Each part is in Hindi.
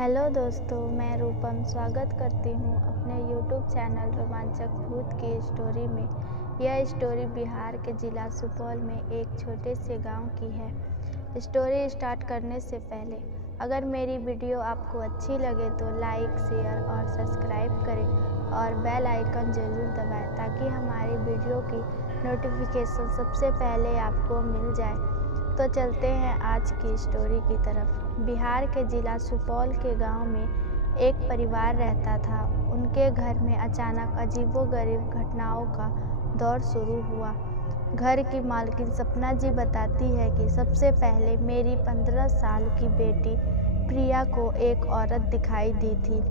हेलो दोस्तों, मैं रूपम स्वागत करती हूँ अपने यूट्यूब चैनल रोमांचक भूत की स्टोरी में। यह स्टोरी बिहार के ज़िला सुपौल में एक छोटे से गांव की है। स्टोरी स्टार्ट करने से पहले अगर मेरी वीडियो आपको अच्छी लगे तो लाइक, शेयर और सब्सक्राइब करें और बेल आइकन ज़रूर दबाएं ताकि हमारी वीडियो की नोटिफिकेशन सबसे पहले आपको मिल जाए। तो चलते हैं आज की स्टोरी की तरफ। बिहार के ज़िला सुपौल के गांव में एक परिवार रहता था। उनके घर में अचानक अजीबोगरीब घटनाओं का दौर शुरू हुआ। घर की मालकिन सपना जी बताती है कि सबसे पहले मेरी 15 साल की बेटी प्रिया को एक औरत दिखाई दी थी।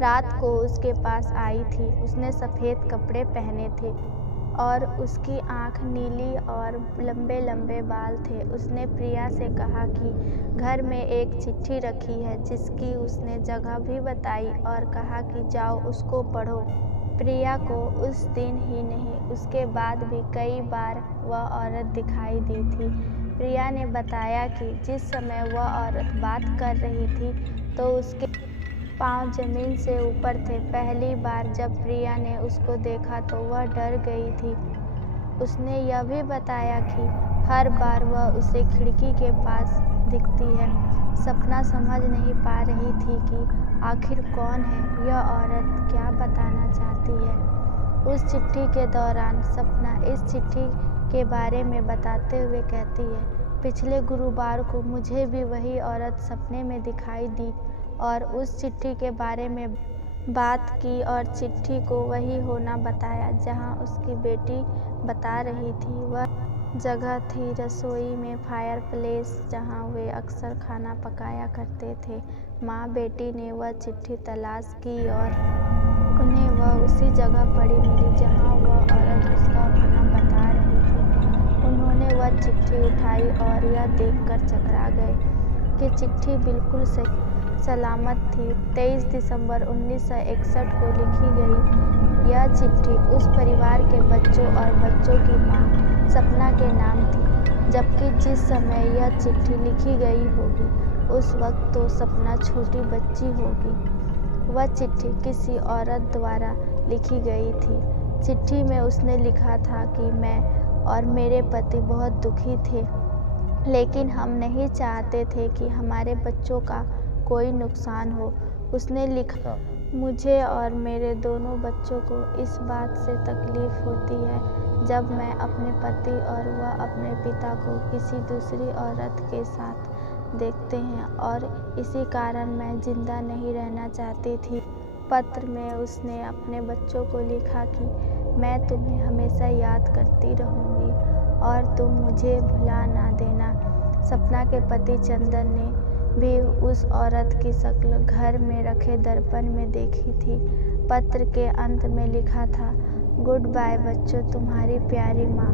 रात को उसके पास आई थी। उसने सफ़ेद कपड़े पहने थे और उसकी आँख नीली और लंबे लंबे बाल थे। उसने प्रिया से कहा कि घर में एक चिट्ठी रखी है जिसकी उसने जगह भी बताई और कहा कि जाओ उसको पढ़ो। प्रिया को उस दिन ही नहीं उसके बाद भी कई बार वह औरत दिखाई दी थी। प्रिया ने बताया कि जिस समय वह औरत बात कर रही थी तो उसके पाँव जमीन से ऊपर थे। पहली बार जब प्रिया ने उसको देखा तो वह डर गई थी। उसने यह भी बताया कि हर बार वह उसे खिड़की के पास दिखती है। सपना समझ नहीं पा रही थी कि आखिर कौन है यह औरत, क्या बताना चाहती है। उस चिट्ठी के दौरान सपना इस चिट्ठी के बारे में बताते हुए कहती है, पिछले गुरुवार को मुझे भी वही औरत सपने में दिखाई दी और उस चिट्ठी के बारे में बात की और चिट्ठी को वही होना बताया जहां उसकी बेटी बता रही थी। वह जगह थी रसोई में फायर प्लेस जहां वे अक्सर खाना पकाया करते थे। माँ बेटी ने वह चिट्ठी तलाश की और उन्हें वह उसी जगह पड़ी मिली जहां वह औरत उसका होना बता रही थी। उन्होंने वह चिट्ठी उठाई और यह देखकर चकरा गए कि चिट्ठी बिल्कुल सलामत थी। 23 दिसंबर 1961 को लिखी गई यह चिट्ठी उस परिवार के बच्चों और बच्चों की मां सपना के नाम थी। जबकि जिस समय यह चिट्ठी लिखी गई होगी उस वक्त तो सपना छोटी बच्ची होगी। वह चिट्ठी किसी औरत द्वारा लिखी गई थी। चिट्ठी में उसने लिखा था कि मैं और मेरे पति बहुत दुखी थे, लेकिन हम नहीं चाहते थे कि हमारे बच्चों का कोई नुकसान हो। उसने लिखा, मुझे और मेरे दोनों बच्चों को इस बात से तकलीफ़ होती है जब मैं अपने पति और वह अपने पिता को किसी दूसरी औरत के साथ देखते हैं और इसी कारण मैं जिंदा नहीं रहना चाहती थी। पत्र में उसने अपने बच्चों को लिखा कि मैं तुम्हें हमेशा याद करती रहूँगी और तुम मुझे भुला ना देना। सपना के पति चंदन ने भी उस औरत की शक्ल घर में रखे दर्पण में देखी थी। पत्र के अंत में लिखा था, गुड बाय बच्चों, तुम्हारी प्यारी माँ।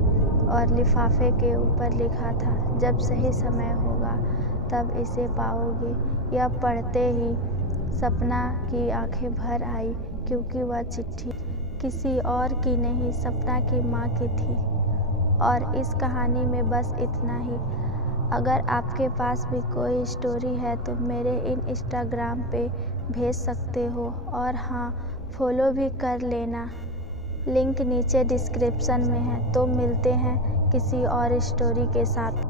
और लिफाफे के ऊपर लिखा था, जब सही समय होगा तब इसे पाओगे। यह पढ़ते ही सपना की आंखें भर आई क्योंकि वह चिट्ठी किसी और की नहीं सपना की माँ की थी। और इस कहानी में बस इतना ही। अगर आपके पास भी कोई स्टोरी है तो मेरे इंस्टाग्राम पे भेज सकते हो और हाँ, फॉलो भी कर लेना। लिंक नीचे डिस्क्रिप्शन में है। तो मिलते हैं किसी और स्टोरी के साथ।